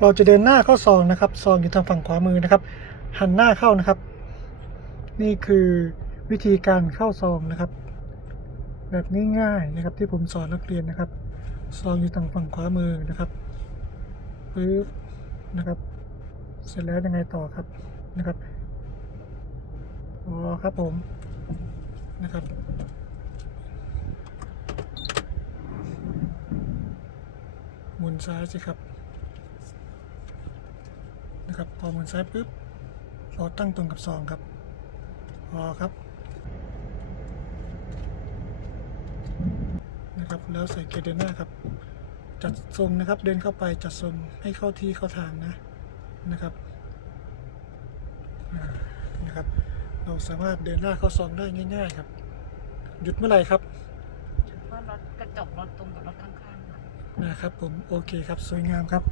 เราจะเดินหน้าเข้าซองนะครับ ซองอยู่ทางฝั่งขวามือนะครับ หันหน้าเข้านะครับ นี่คือวิธีการเข้าซองนะครับ แบบง่ายๆนะครับที่ผมสอนนักเรียนนะครับ ซองอยู่ทางฝั่งขวามือนะครับปึ๊บนะครับ เสร็จแล้วยังไงต่อครับนะครับอ๋อครับผมนะครับหมุนซ้ายสิครับ นะครับ พอหมุนซ้ายปุ๊บเราตั้งตรงกับซองครับพอครับนะครับ แล้วใส่เกียร์เดินหน้าครับ จัดทรงนะครับ เดินเข้าไปจัดทรงให้เข้าที่เข้าทางนะนะครับอ่านะครับ เราสามารถเดินหน้าเข้าซองได้ง่าย ๆ ครับ หยุดเมื่อไหร่ครับว่ารถกระจกรถตรงกับรถข้างๆค่ะนะครับผมโอเคครับสวยงามครับ